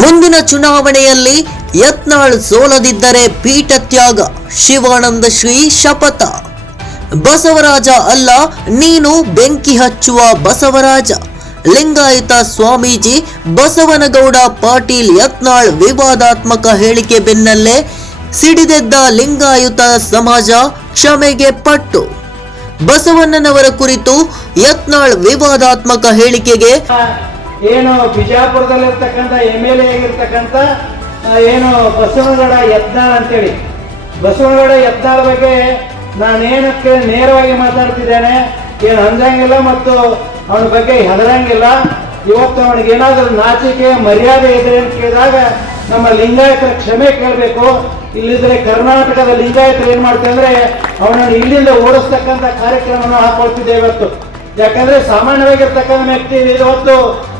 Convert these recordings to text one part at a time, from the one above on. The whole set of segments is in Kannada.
ಮುಂದಿನ ಚುನಾವಣೆಯಲ್ಲಿ ಯತ್ನಾಳ್ ಸೋಲದಿದ್ದರೆ ಪೀಠ ತ್ಯಾಗ, ಶಿವಾನಂದ ಶ್ರೀ ಶಪಥ. ಬಸವರಾಜ ಅಲ್ಲ, ನೀನು ಬೆಂಕಿ ಹಚ್ಚುವ ಬಸವರಾಜ. ಲಿಂಗಾಯತ ಸ್ವಾಮೀಜಿ, ಬಸವನಗೌಡ ಪಾಟೀಲ್ ಯತ್ನಾಳ್ ವಿವಾದಾತ್ಮಕ ಹೇಳಿಕೆ ಬೆನ್ನಲ್ಲೇ ಸಿಡಿದೆದ್ದ ಲಿಂಗಾಯುತ ಸಮಾಜ ಕ್ಷಮೆಗೆ ಪಟ್ಟು. ಬಸವಣ್ಣನವರ ಕುರಿತು ಯತ್ನಾಳ್ ವಿವಾದಾತ್ಮಕ ಹೇಳಿಕೆಗೆ ಏನು ಬಿಜಾಪುರದಲ್ಲಿರ್ತಕ್ಕಂಥ ಎಂ ಎಲ್ ಎ ಆಗಿರ್ತಕ್ಕಂಥ ಏನು ಬಸವನಗೌಡ ಯತ್ನಾಳ್ ಅಂತೇಳಿ. ಬಸವನಗೌಡ ಯತ್ನಾಳ್ ಬಗ್ಗೆ ನಾನೇನಕ್ಕೆ ನೇರವಾಗಿ ಮಾತಾಡ್ತಿದ್ದೇನೆ, ಏನು ಅಂಜಂಗಿಲ್ಲ ಮತ್ತು ಅವನ ಬಗ್ಗೆ ಹೆದರಂಗಿಲ್ಲ. ಇವತ್ತು ಅವನಿಗೆ ಏನಾದರೂ ನಾಚಿಕೆ, ಮರ್ಯಾದೆ ಇದೆ ಅಂತ ಕೇಳಿದಾಗ ನಮ್ಮ ಲಿಂಗಾಯತರ ಕ್ಷಮೆ ಕೇಳಬೇಕು. ಇಲ್ಲಿದ್ರೆ ಕರ್ನಾಟಕದ ಲಿಂಗಾಯತರು ಏನು ಮಾಡ್ತಾರೆ ಅಂದ್ರೆ ಅವನನ್ನು ಇಲ್ಲಿಂದ ಓಡಿಸ್ತಕ್ಕಂಥ ಕಾರ್ಯಕ್ರಮವನ್ನು ಹಾಕೊಳ್ತಿದ್ದೆ ಇವತ್ತು. ಯಾಕಂದ್ರೆ ಸಾಮಾನ್ಯವಾಗಿರ್ತಕ್ಕಂಥ ವ್ಯಕ್ತಿ ಇವತ್ತು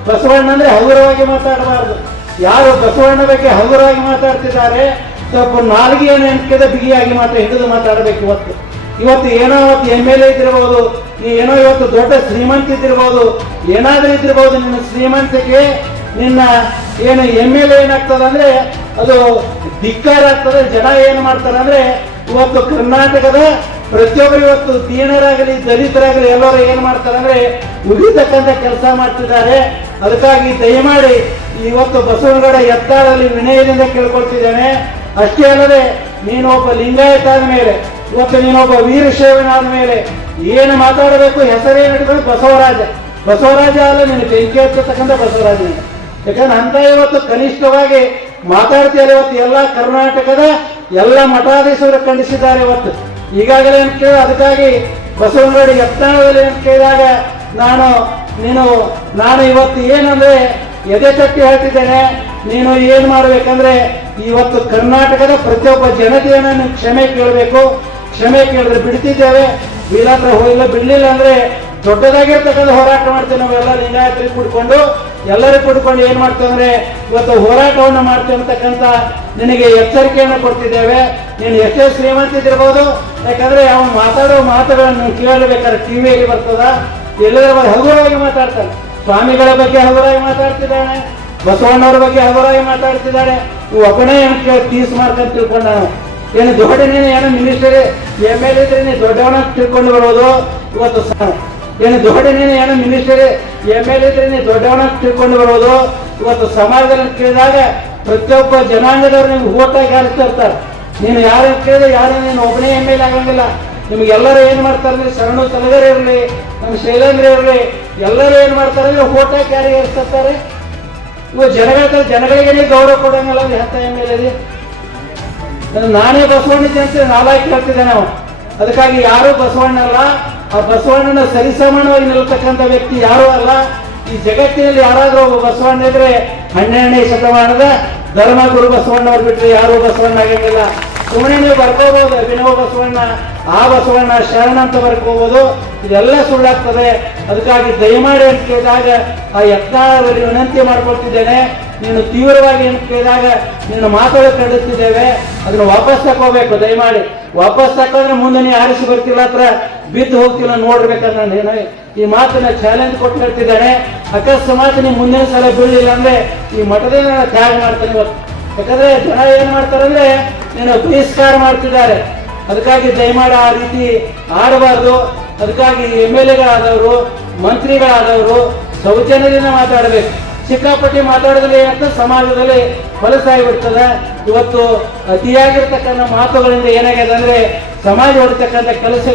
ಬಸವಣ್ಣ ಅಂದ್ರೆ ಹಗುರವಾಗಿ ಮಾತಾಡಬಾರ್ದು. ಯಾರು ಬಸವಣ್ಣ ಬಗ್ಗೆ ಹಗುರವಾಗಿ ಮಾತಾಡ್ತಿದ್ದಾರೆ, ಸ್ವಲ್ಪ ನಾಲ್ಗೆಯನ್ನು ಎಣ್ಕೆದ ಬಿಗಿಯಾಗಿ ಮಾತ್ರ ಹಿಡಿದು ಮಾತಾಡಬೇಕು ಇವತ್ತು. ಇವತ್ತು ಏನೋ ಇವತ್ತು ಎಂ ಎಲ್ ಎ ಇದ್ದಿರ್ಬೋದು, ನೀ ಏನೋ ಇವತ್ತು ದೊಡ್ಡ ಶ್ರೀಮಂತ ಇದ್ದಿರ್ಬೋದು, ಏನಾದ್ರೂ ಇದ್ದಿರ್ಬೋದು, ನಿನ್ನ ಶ್ರೀಮಂತಿಕೆ ನಿನ್ನ ಏನು ಎಂ ಎಲ್ ಎ ಏನಾಗ್ತದಂದ್ರೆ ಅದು ಧಿಕ್ಕಾರ ಆಗ್ತದೆ, ಜನ ಏನು ಮಾಡ್ತಾರೆ ಅಂದ್ರೆ ಇವತ್ತು ಕರ್ನಾಟಕದ ಪ್ರತಿಯೊಬ್ಬರು ಇವತ್ತು ದೀನರಾಗಲಿ, ದಲಿತರಾಗಲಿ ಎಲ್ಲರೂ ಏನ್ ಮಾಡ್ತಾರೆ ಅಂದ್ರೆ ಉಳಿತಕ್ಕಂಥ ಕೆಲಸ ಮಾಡ್ತಿದ್ದಾರೆ. ಅದಕ್ಕಾಗಿ ದಯಮಾಡಿ ಇವತ್ತು ಬಸವನಗೌಡ ಎತ್ತಾಳಲ್ಲಿ ವಿನಯದಿಂದ ಕೇಳ್ಕೊಳ್ತಿದ್ದೇನೆ. ಅಷ್ಟೇ ಅಲ್ಲದೆ ನೀನು ಒಬ್ಬ ಲಿಂಗಾಯತ ಆದ ಮೇಲೆ ಇವತ್ತು ನೀನೊಬ್ಬ ವೀರಶೈವನಾದ ಮೇಲೆ ಏನು ಮಾತಾಡಬೇಕು ಹೆಸರೇನು ನಡೆದ್ರು ಬಸವರಾಜ. ಬಸವರಾಜ ಅಲ್ಲ ನೀನು ಬೆಂಕಿ ಹಚ್ಚತಕ್ಕಂಥ ಬಸವರಾಜ. ಯಾಕಂದ್ರೆ ಅಂತ ಇವತ್ತು ಕನಿಷ್ಠವಾಗಿ ಮಾತಾಡ್ತಿದ್ದಾರೆ ಇವತ್ತು ಎಲ್ಲ ಕರ್ನಾಟಕದ ಎಲ್ಲ ಮಠಾಧೀಶರು ಖಂಡಿಸಿದ್ದಾರೆ ಇವತ್ತು. ಈಗಾಗಲೇ ಅಂತ ಕೇಳಿ ಅದಕ್ಕಾಗಿ ಬಸವನಗೌಡ ಯತ್ನಾಳದಲ್ಲಿ ಅಂತ ಕೇಳಿದಾಗ ನಾನು, ನೀನು, ನಾನು ಇವತ್ತು ಏನಂದ್ರೆ ಎದೆ ತಟ್ಟಿ ಹೇಳ್ತಿದ್ದೇನೆ. ನೀನು ಏನು ಮಾಡ್ಬೇಕಂದ್ರೆ ಇವತ್ತು ಕರ್ನಾಟಕದ ಪ್ರತಿಯೊಬ್ಬ ಜನತೆಯನ್ನ ನೀವು ಕ್ಷಮೆ ಕೇಳಬೇಕು. ಕ್ಷಮೆ ಕೇಳಿದ್ರೆ ಬಿಡ್ತಿದ್ದೇವೆ. ಬೀಳಾತ್ರ ಹೋಗಿಲ್ಲ, ಬಿಡಲಿಲ್ಲ ಅಂದ್ರೆ ದೊಡ್ಡದಾಗಿರ್ತಕ್ಕಂಥ ಹೋರಾಟ ಮಾಡ್ತೇವೆ ನಾವೆಲ್ಲ ಲಿಂಗಾಯತ್ರಿ ಕೂಡ್ಕೊಂಡು. ಎಲ್ಲರೂ ಕೂಡ್ಕೊಂಡು ಏನ್ ಮಾಡ್ತೇವೆ ಇವತ್ತು ಹೋರಾಟವನ್ನು ಮಾಡ್ತೇವೆ ಅಂತಕ್ಕಂಥ ನಿನಗೆ ಎಚ್ಚರಿಕೆಯನ್ನು ಕೊಡ್ತಿದ್ದೇವೆ. ನೀನು ಎಷ್ಟೇ ಶ್ರೀಮಂತ ಇದ್ದಿರ್ಬೋದು, ಯಾಕಂದ್ರೆ ಅವನು ಮಾತಾಡೋ ಮಾತುಗಳನ್ನು ಕೇಳಬೇಕಾದ್ರೆ ಟಿವಿಯಲ್ಲಿ ಬರ್ತದ. ಎಲ್ಲರ ಹಗುರವಾಗಿ ಮಾತಾಡ್ತಾನೆ. ಸ್ವಾಮಿಗಳ ಬಗ್ಗೆ ಹಗುರವಾಗಿ ಮಾತಾಡ್ತಿದ್ದಾನೆ. ಬಸವಣ್ಣವ್ರ ಬಗ್ಗೆ ಹಗುರವಾಗಿ ಮಾತಾಡ್ತಿದ್ದಾನೆ. ಇವು ಒಬ್ಬನೇ ತೀಸ್ ಮಾಡ್ಕೊಂಡು ತಿಳ್ಕೊಂಡ ಏನು ದೊಡ್ಡ ನೀನು, ಏನೋ ಮಿನಿಸ್ಟರ್ ಎಂ ಎಲ್ ಇದ್ರೆ ನೀನು ದೊಡ್ಡವನ ತಿಳ್ಕೊಂಡು ಬರೋದು. ಇವತ್ತು ಏನು ದೊಡ್ಡ ಏನು ಮಿನಿಸ್ಟರ್ ಎಂ ಎಲ್ ಇದ್ರೆ ನೀನು ದೊಡ್ಡವನ ತಿಳ್ಕೊಂಡು ಬರೋದು. ಇವತ್ತು ಸಮಾಜದಲ್ಲಿ ಕೇಳಿದಾಗ ಪ್ರತಿಯೊಬ್ಬ ಜನಾಂಗದವ್ರು ನಿಮ್ಗೆ ಓಟಾಗಿ ಹಾರಿಸ್ತಾ ಇರ್ತಾರೆ. ನೀನು ಯಾರು ಕೇಳಿದ್ರೆ ಯಾರು, ನೀನು ಒಬ್ಬನೇ ಎಂ ಎಲ್ ಆಗಂಗಿಲ್ಲ. ನಿಮ್ಗೆ ಎಲ್ಲರೂ ಏನು ಮಾಡ್ತಾರೆ ಅಂದ್ರೆ ಶರಣು ತಲಗರ್ ಇರಲಿ, ನಮ್ಮ ಶೈಲೇಂದ್ರ ಇರಲಿ, ಎಲ್ಲರೂ ಏನು ಮಾಡ್ತಾರೆ ಅಂದ್ರೆ ಓಟಾಗಿ ಯಾರಿಗೆ ಇರ್ತಾರೆ ಇವು ಜನಗಳ ಜನಗಳಿಗೆ ನೀವು ಗೌರವ ಕೊಡಂಗಿಲ್ಲ ಅಂದ್ರೆ ಹತ್ತ ಎಂ ಎಲ್ ಎಲ್ಲಿ ನಾನೇ ಬಸವಣ್ಣ ಅಂತ ನಾಲ್ಕು ಹೇಳ್ತಿದ್ದೆ ನಾವು. ಅದಕ್ಕಾಗಿ ಯಾರು ಬಸವಣ್ಣ ಅಲ್ಲ, ಆ ಬಸವಣ್ಣನ ಸರಿಸಮಾನವಾಗಿ ನಿಲ್ತಕ್ಕಂಥ ವ್ಯಕ್ತಿ ಯಾರೂ ಅಲ್ಲ, ಈ ಜಗತ್ತಿನಲ್ಲಿ ಯಾರಾದರೂ ಒಬ್ಬ ಬಸವಣ್ಣ ಇದ್ರೆ ಹನ್ನೆರಡನೇ ಶತಮಾನದ ಧರ್ಮ ಗುರು ಬಸವಣ್ಣವ್ರು ಬಿಟ್ಟರೆ ಯಾರು ಬಸವಣ್ಣ ಆಗಿರಲಿಲ್ಲ. ಸುಮ್ಮನೆ ನೀವು ಬರ್ಕೋಬಹುದು ಅಭಿನವ ಬಸವಣ್ಣ, ಆ ಬಸವಣ್ಣ ಶರಣ ಅಂತ ಬರ್ಕೋಬಹುದು ಇದೆಲ್ಲ ಸುಳ್ಳಾಗ್ತದೆ. ಅದಕ್ಕಾಗಿ ದಯಮಾಡಿ ಅಂತ ಕೇಳಿದಾಗ ಆ ಯತ್ನಾಳವರಿಗೆ ವಿನಂತಿ ಮಾಡ್ಕೊಳ್ತಿದ್ದೇನೆ. ನೀನು ತೀವ್ರವಾಗಿ ಏನು ಕೇಳಿದಾಗ ನಿನ್ನ ಮಾತುಗಳು ಕಡುತ್ತಿದ್ದೇವೆ, ಅದನ್ನು ವಾಪಸ್ ತಕೋಬೇಕು ದಯಮಾಡಿ. ವಾಪಸ್ ತಕೊಂಡ್ರೆ ಮುಂದೆ ನೀ ಆರಿಸಿ ಬರ್ತಿಲ್ಲ ಹತ್ರ, ಬಿದ್ದು ಹೋಗ್ತಿಲ್ಲ ನೋಡ್ಬೇಕಂದ್ರೆ ನಾನು ಈ ಮಾತನ್ನ ಚಾಲೆಂಜ್ ಕೊಟ್ಟು ಹೇಳ್ತಿದ್ದಾನೆ. ಅಕಸ್ಮಾತ್ ನೀವು ಮುಂದಿನ ಸಲ ಬೀಳಲಿಲ್ಲ ಅಂದ್ರೆ ಈ ಮಠದಿಂದ ನಾನು ತ್ಯಾಗ ಮಾಡ್ತೇನೆ ಇವತ್ತು. ಯಾಕಂದ್ರೆ ಜನ ಏನ್ ಮಾಡ್ತಾರೆ ಅಂದ್ರೆ ನೀನು ಬಹಿಷ್ಕಾರ ಮಾಡ್ತಿದ್ದಾರೆ. ಅದಕ್ಕಾಗಿ ದಯಮಾಡಿ ಆ ರೀತಿ ಆಡಬಾರ್ದು. ಅದಕ್ಕಾಗಿ ಎಂ ಎಲ್ ಎಗಳಾದವರು, ಮಂತ್ರಿಗಳಾದವರು, ಸೌಜನ್ಯದಿಂದ ಮಾತಾಡಬೇಕು. ಸಿಕ್ಕಾಪಟ್ಟಿ ಮಾತಾಡಿದ್ರೆ ಅಂತ ಸಮಾಜದಲ್ಲಿ ಹೊಲಸಾಗಿಬಿಡ್ತದೆ ಇವತ್ತು ಅತಿಯಾಗಿರ್ತಕ್ಕಂಥ ಮಾತುಗಳಿಂದ ಏನಾಗಿದೆ ಅಂದ್ರೆ ಸಮಾಜ ಹೊಡಿತಕ್ಕಂಥ ಕೆಲಸ